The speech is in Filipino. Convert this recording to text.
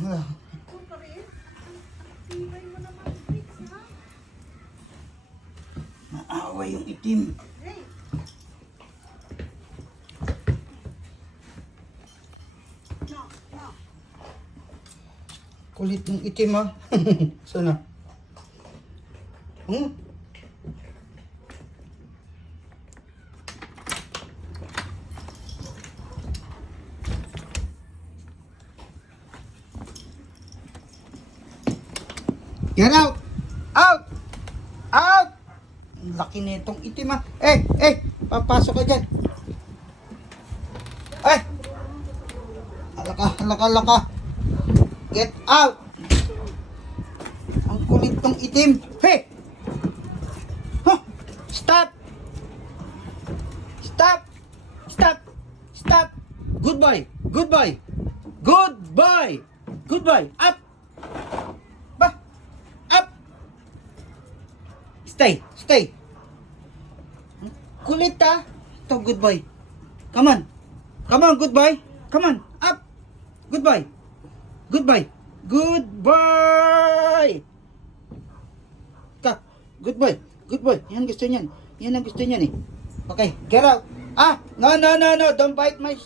Ah, Ito pa rin. Tibay mo naman, Fix, ha? Maawa yung itim. Hey, no, no. Kulit ng itim ha. Sana. Get out! Out! Out! Ang laki nitong itim ha. Papasok ka dyan. Alaka. Get out! Ang kulit ng itim. Hey! Huh! Stop! Stop! Stop! Stop! Goodbye! Goodbye! Goodbye! Goodbye! Up! Ba! Up! Stay! Stay! Kulit ha! Ito, goodbye. Come on! Come on, goodbye! Come on! Up! Goodbye! Goodbye! Goodbye! Goodbye! Goodbye! Yan gusto niyan. Yan ang gusto niyan eh. Okay, get out! No! Don't bite my...